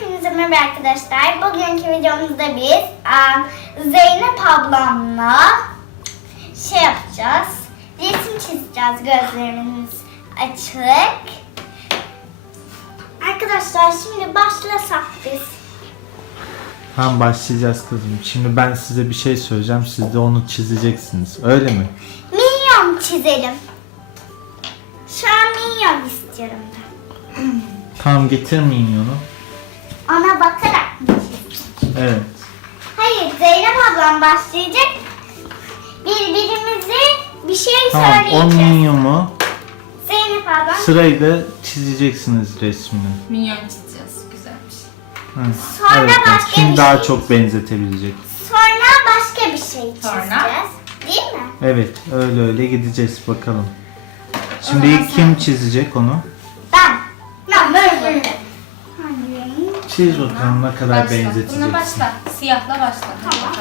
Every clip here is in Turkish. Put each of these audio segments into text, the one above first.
Hepinize merhaba arkadaşlar. Bugünkü videomuzda biz Zeynep ablamla şey yapacağız. Resim çizeceğiz gözlerimiz açık. Arkadaşlar şimdi başlasak biz. Tamam başlayacağız kızım. Şimdi ben size bir şey söyleyeceğim. Siz de onu çizeceksiniz. Öyle mi? Minyon çizelim. Şu an minyon istiyorum ben. Tamam getirmeyin onu. Ona bakarak mı? Evet. Hayır Zeynep ablam başlayacak. Birbirimize bir şey Tamam o söyleyeceğiz. minyonu Zeynep ablam sırayla çizeceksiniz resmini. Minyon çizeceğiz. Güzelmiş. Hı. Sonra evet, evet. başka Kim bir daha şey çok benzetebilecek? sonra başka bir şey çizeceğiz. Sonra? Değil mi? Evet öyle öyle gideceğiz bakalım. Şimdi ilk kim çizecek onu? Çiz bakalım ne kadar Başla. Bununla benzeteceksin. başla. Siyahla başla. Tamam.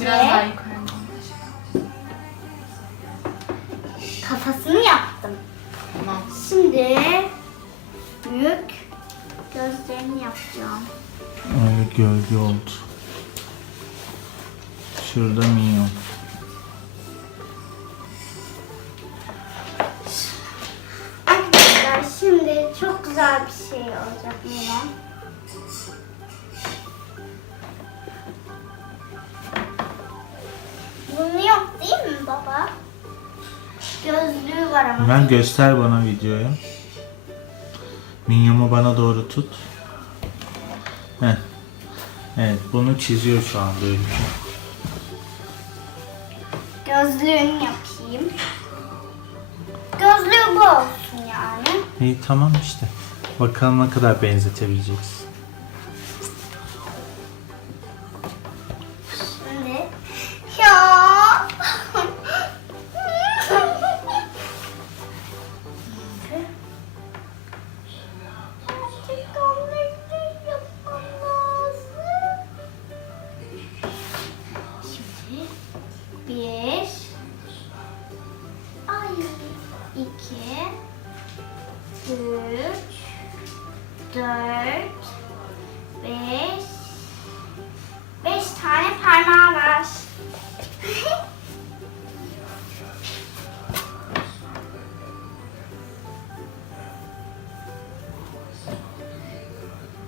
Biraz daha başla. kafasını yaptım. Tamam. Şimdi büyük gözlerini yapacağım. Öyle gölge oldu. Şurada minyon. Güzel bir şey olacak yine. Bunu yok değil mi baba? Gözlüğü var ama. Ben göster bana videoyu. Minyonu bana doğru tut. Heh. Evet bunu çiziyor şu anda öykü. Gözlüğünü yapayım. Gözlüğü bu olsun yani. İyi tamam işte. Bakalım ne kadar benzetebileceksin. Şimdi ya. Bir, ay iki, üç, dört, beş, Beş tane parmağı var.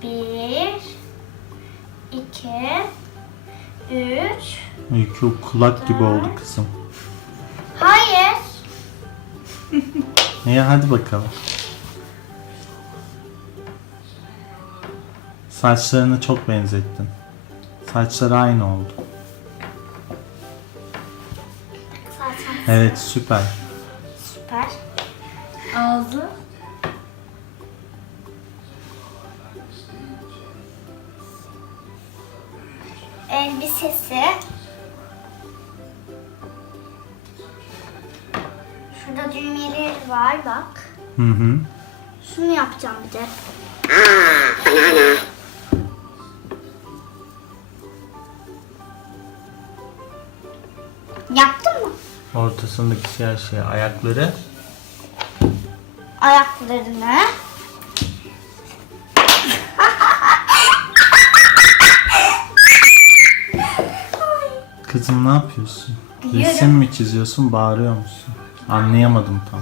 Bir, iki, üç. Öykü kulak gibi oldu kızım. Hayır. İyi hadi bakalım. Saçlarını çok benzettin. Saçları aynı oldu. Zaten Evet süper. süper. Ağzı. Elbisesi. Şurada düğmeleri var bak. Hı hı. Şunu yapacağım bir de. Yaptın mı? Ortasındaki siyah şey ayakları. Ayaklarını. Kızım ne yapıyorsun? Biliyorum. Resim mi çiziyorsun, bağırıyor musun? Anlayamadım tam.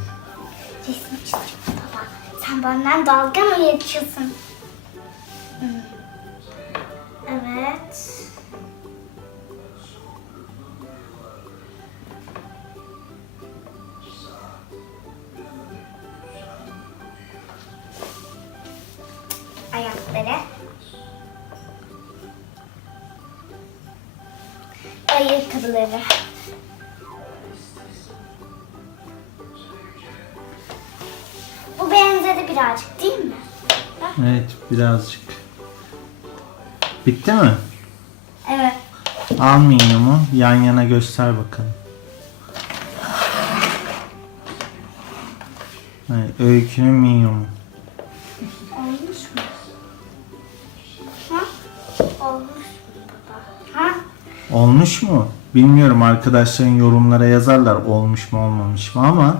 Resim çiziyorum baba. Sen benden dalga mı geçiyorsun? Evet. Ayakkabıları. Bu benzedi birazcık değil mi? Bak. Evet birazcık. Bitti mi? Evet. Al minyomu yan yana göster bakalım. Evet, öykünün minyomu. Olmuş mu? Bilmiyorum arkadaşların yorumlara yazarlar olmuş mu olmamış mı ama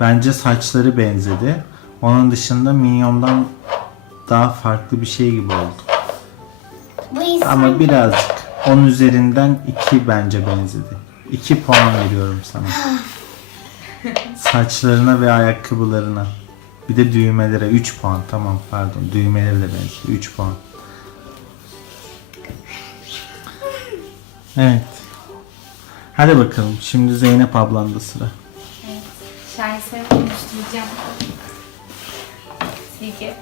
Bence saçları benzedi. Onun dışında Minyon'dan daha farklı bir şey gibi oldu. Bu insan Ama birazcık 10 üzerinden 2 bence benzedi. 2 puan veriyorum sana. Saçlarına ve ayakkabılarına. Bir de düğmelere 3 puan. Tamam pardon. Düğmeleri de benzedi. 3 puan. Evet. Hadi bakalım. Şimdi Zeynep ablanda sıra. Evet. Şaheseri konuşturacağım. Silgi.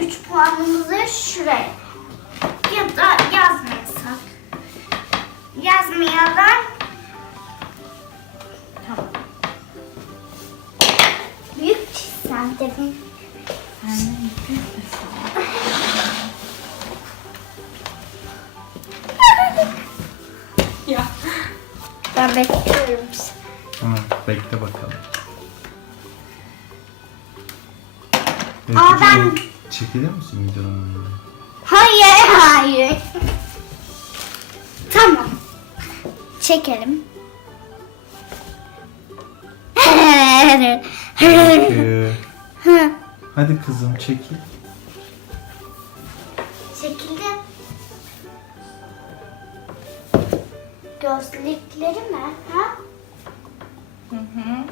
3 puanımızı şuraya. Ya da yazmasak. Yazmayalım. Tamam. Büyük çizsem dedim. Sen Ben bekliyorum. Tamam. Bekle bakalım. Aa, ben- Çekilir misin videonun? Hayır, hayır. Tamam. Çekelim. Hadi kızım çekil. Gözlükleri mi? Ha? Hı hı.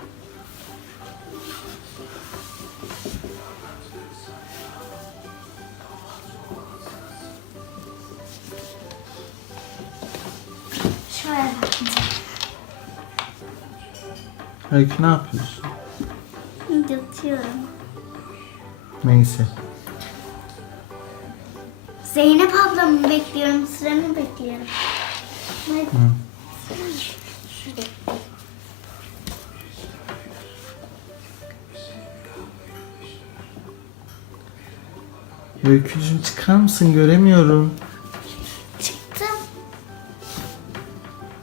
Şöyle bakın. Öykü ne yapıyorsun? Yatıyorum. Neyse. Zeynep ablamı bekliyorum. Sıramı bekliyorum. Hı. Öykücüğüm çıkar mısın? Göremiyorum. Çıktım.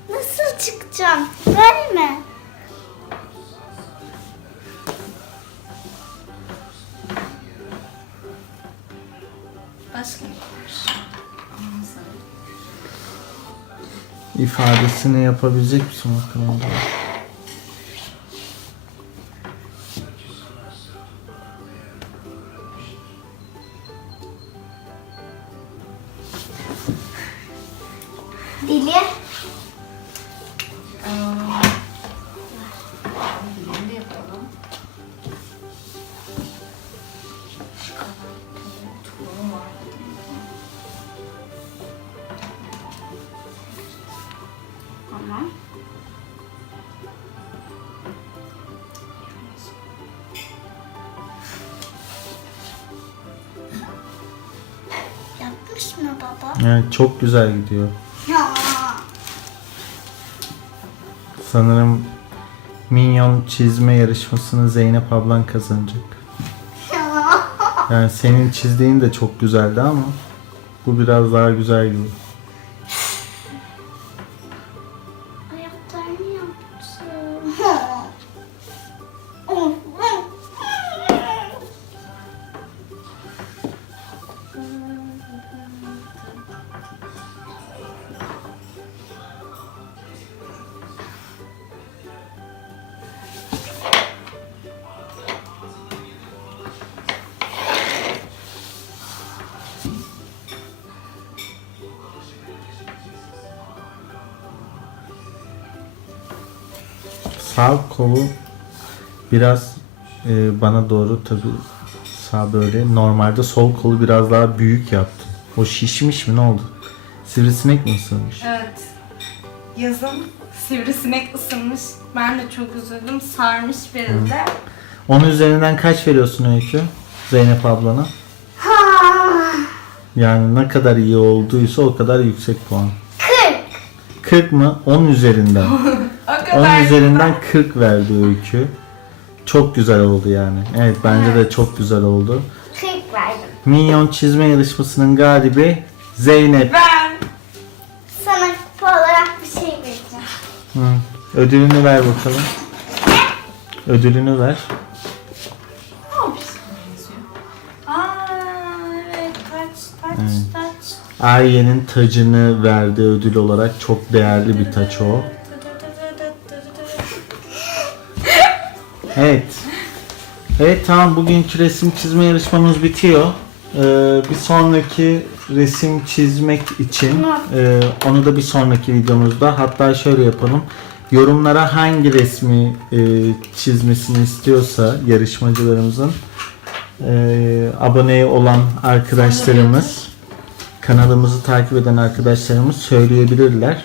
Nasıl çıkacağım? Böyle mi? Başka İfadesini yapabilecek misin bakalım? Dili. Yapmış mı baba? Evet çok güzel gidiyor. Ya. Sanırım minyon çizme yarışmasını Zeynep ablan kazanacak. Ya. Yani senin çizdiğin de çok güzeldi ama bu biraz daha güzel gibi. Sağ kolu biraz e, bana doğru tabi sağ böyle. Normalde sol kolu biraz daha büyük yaptım. O şişmiş mi ne oldu? Sivrisinek mi ısırmış? Evet. Yazın sivrisinek ısınmış. Ben de çok üzüldüm. Sarmış beni de. Onun üzerinden kaç veriyorsun Öykü? Zeynep ablana? Yani ne kadar iyi olduysa o kadar yüksek puan. Kırk. 40 mı? 10 üzerinden. O 10 kadar. üzerinden 40 verdi Öykü. Çok güzel oldu yani. Evet bence de çok güzel oldu. Kırk verdim. Minyon çizme yarışmasının galibi Zeynep. Ben. Sana kupa olarak bir şey vereceğim. Hı. Ödülünü ver bakalım. Ödülünü ver. Aa evet taç taç Evet. taç. Arye'nin tacını verdi ödül olarak. Çok değerli bir taç o. Evet tamam bugünkü resim çizme yarışmamız bitiyor. Ee, bir sonraki resim çizmek için e, onu da bir sonraki videomuzda hatta şöyle yapalım. Yorumlara hangi resmi e, çizmesini istiyorsa yarışmacılarımızın e, abone olan arkadaşlarımız kanalımızı takip eden arkadaşlarımız söyleyebilirler.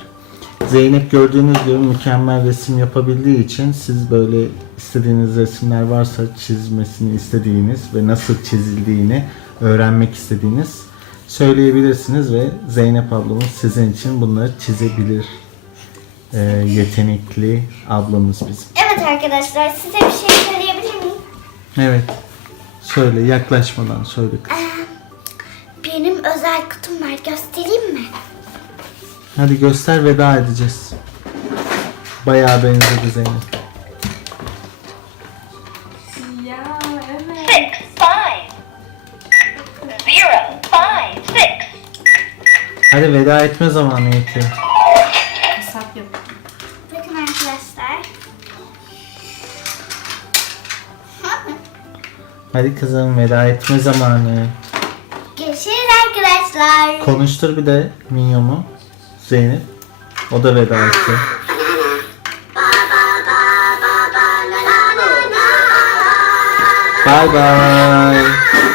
Zeynep gördüğünüz gibi mükemmel resim yapabildiği için siz böyle istediğiniz resimler varsa çizmesini istediğiniz ve nasıl çizildiğini öğrenmek istediğiniz söyleyebilirsiniz ve Zeynep ablamız sizin için bunları çizebilir. Ee, yetenekli ablamız bizim. Evet arkadaşlar size bir şey söyleyebilir miyim? Evet. Söyle yaklaşmadan söyle kız. Benim özel kutum var göstereyim mi? Hadi göster veda edeceğiz. Bayağı benzedi Zeynep. Ya evet. six, five. Zero, five, six. Hadi veda etme zamanı yetiyor. Hesap yap. Bakın arkadaşlar. Hadi kızım veda etme zamanı. Görüşürüz arkadaşlar. Konuştur bir de Minyon'u. Zeynep. O da veda etti. Bye bye.